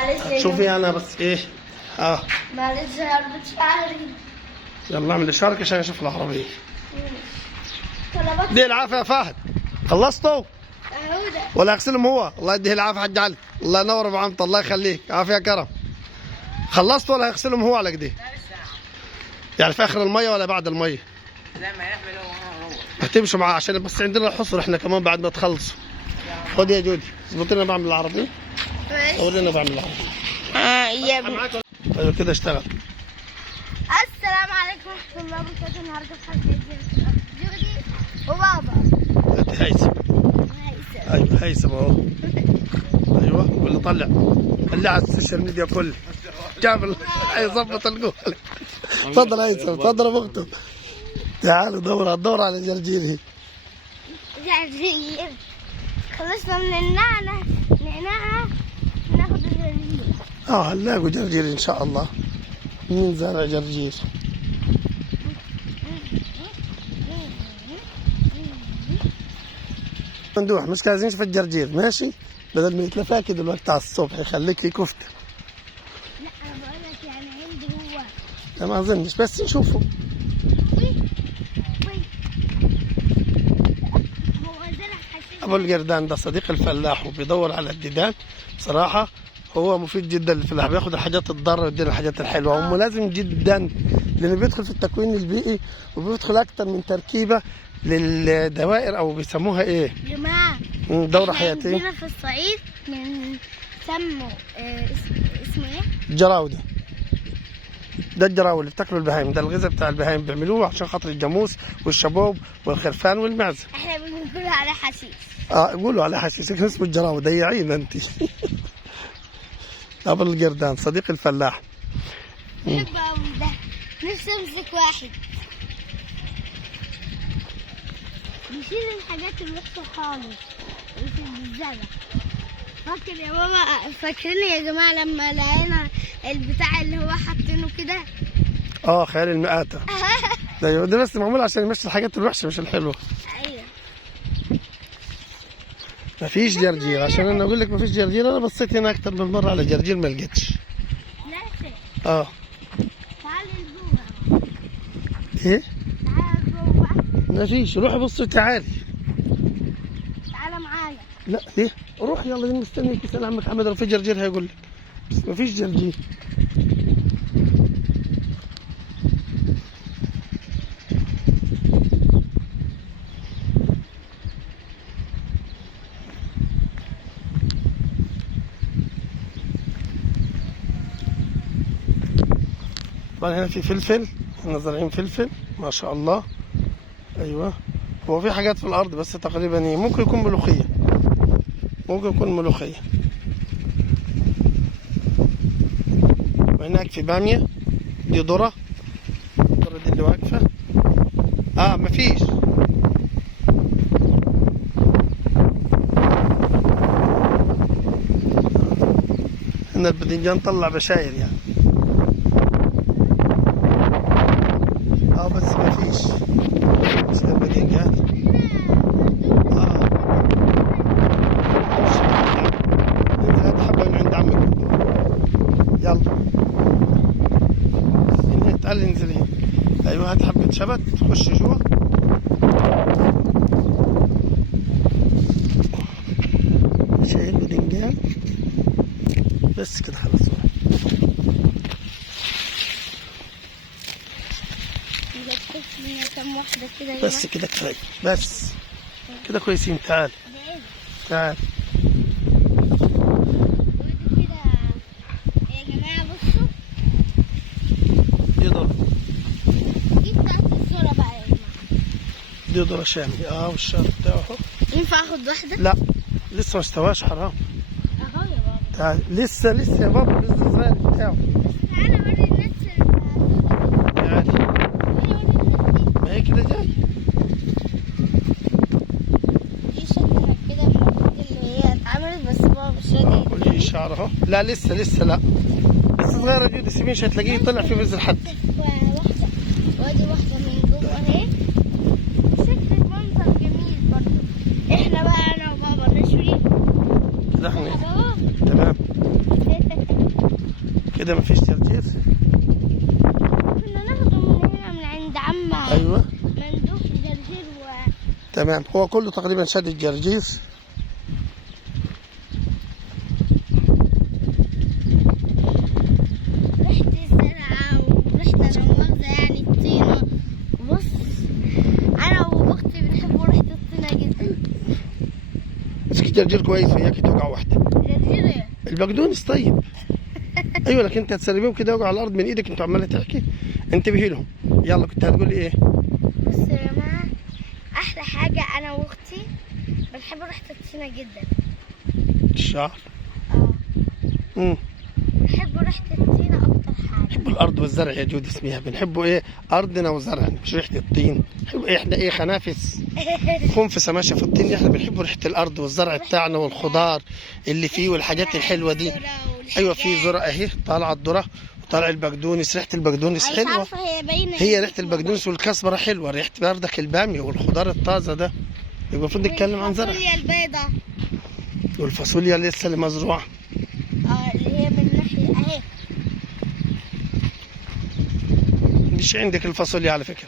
معلش شوفي انا بس ايه. معلش هربط شعري. يلا اعمل اشارك عشان اشوف العربيه. طلبات دي العافيه يا فهد. خلصتوا اهو ده. ولا اغسلهم هو؟ الله يديه العافيه حاج علي. الله ينور ابو عمطه الله يخليك. عافيه كرم. خلصتوا ولا هيغسلهم هو على كده؟ يعني في اخر الميه ولا بعد الميه؟ زي ما يعمل هو. هتمشوا معاه عشان بس عندنا الحصر احنا كمان بعد ما تخلصوا. خد يا جودي اظبط لنا بعمل العربيه. قول لنا بعمل العربيه. يا ابني. ايوه كده اشتغل. السلام عليكم ورحمة الله وبركاته. النهارده في حلقة جودي وبابا. هاتي هيثم. ايوه هيثم اهو. ايوه واللي طلع اللي على السوشيال ميديا كله جاب هيظبط الجول. تفضل هيثم تفضل يا اختو. تعالوا دور على جرجير. جرجير. خلصنا من النعناع ناخد الجرجير. هنلاقوا جرجير ان شاء الله. مين زرع جرجير؟ مندوح مش عايزين نشوف الجرجير ماشي؟ بدل ما يتلفاكي دلوقتي على الصبح يخليك لي كفته. لا انا بقول لك يعني عندي هو. لا ما اظنش بس نشوفه. هو زرع حشيش. ابو القردان ده صديق الفلاح وبيدور على الديدان. بصراحه هو مفيد جدا للفلاح، بياخد الحاجات الضاره ويدينا الحاجات الحلوه وملازم جدا لانه بيدخل في التكوين البيئي وبيدخل اكتر من تركيبه للدوائر او بيسموها ايه؟ يا جماعه دوره حياتيه. عندنا في الصعيد من سموا اسمه ايه؟ الجراوده. ده الجراوي اللي بتاكله البهايم، ده الغذاء بتاع البهايم بيعملوه عشان خاطر الجاموس والشبوب والخرفان والمعزه. احنا بنقول عليه حشيش. قولوا على حشيش اسمه الجراوي ضيعين انت. ابو القردان صديق الفلاح. بحب قوي ده. نفسي امسك واحد بيشيل الحاجات الوحشه خالص في الزرع. فاكر يا ماما؟ فاكرين يا جماعه لما لقينا البتاع اللي هو حاطينه كده؟ خيال المآتة. ده بس معمول عشان يمشي الحاجات الوحشه مش الحلوه. ايوه. مفيش جرجير عشان انا اقول لك مفيش جرجير. انا بصيت هنا اكتر من مره على جرجير ما لقيتش. لا تعال لجوه. ايه؟ تعال جوه. مفيش. روحي بصي تعالي. تعال معايا. لا ليه؟ روح يلا دي مستنيك. يسال عمك حمد لو في جرجير هيقول لك. بس مفيش جرجير. طبعا هنا في فلفل. احنا زارعين فلفل ما شاء الله. ايوه هو في حاجات في الارض بس تقريبا ايه ممكن يكون ملوخيه. ممكن يكون ملوخيه. وهناك في باميه. دي ذره. الذره دي اللي واقفه. مفيش. هنا الباذنجان طلع بشاير يعني. بس مفيش. بس الباذنجان. انزل هات حبه من عند عمك. يلا. تعالي انزلي. ايوه هات حبه شبت تخش جوا. شايل باذنجان. بس كده خلاص. بس كده كفايه. بس كده كويسين. تعال تعال. يا جماعه بصوا. دي ذره. دي بتاعت الصوره بقى يا جماعه. دي ذره شامي. والشعر بتاعه اهو. ينفع اخد واحده؟ لا لسه ما استواش حرام. اهو يا بابا. تعال لسه يا بابا لسه الصغير بتاعه. تعالى وري الناس. تعال. ما هي كده جاي. دي شكلها كده المفروض اللي هي اتعملت بس بابا مش راضي. قولي الشعر اهو. لا لسه لا لسه صغيره جدا. سيبيه مش هتلاقيه طلع في بذر حد. واحده وادي واحده من جوه اهي. شكل المنظر جميل برضه. احنا بقى انا وبابا نشوي. كده احنا بابا. تمام. كده مفيش جرجير. كنا ناخده من هنا من عند عمه. ايوه مندوب جرجير تمام، هو كله تقريبا شاد الجرجير. ريحة الزرعة وريحة المؤاخذة يعني الطينة. بص أنا وأختي بنحب ريحة الطينة جدا. مسك الجرجير كويس وياك توقع واحده. جرجير إيه؟ البقدونس طيب. ايوه لكن انت هتسربيهم كده يقعوا على الارض من ايدك، انت عماله تحكي. انتبهي لهم. يلا كنت هتقولي ايه؟ بص يا جماعة، أحلى حاجة أنا وأختي بنحب ريحة الطينة جدا. الشعر. اه بنحب ريحة الطينة أكتر حاجة. بنحب الارض والزرع يا جود اسميها، بنحبوا ايه؟ ارضنا وزرعنا مش ريحه الطين. بنحب إيه؟ احنا ايه خنافس خنفسه ماشيه في الطين. احنا بنحب ريحه الارض والزرع بتاعنا والخضار اللي فيه والحاجات الحلوه دي. ايوه في ذره اهي، طالعه الذره وطالع البقدونس. ريحه البقدونس مش حلوه. عارفة هي باينة. هي ريحه البقدونس والكزبره حلوه، ريحه بردك الباميه والخضار الطازه ده. يبقى المفروض نتكلم عن زرع. الفاصوليا البيضة. والفاصوليا لسه اللي مزروعه. اللي هي من ناحية أهي. مش عندك الفاصوليا على فكره.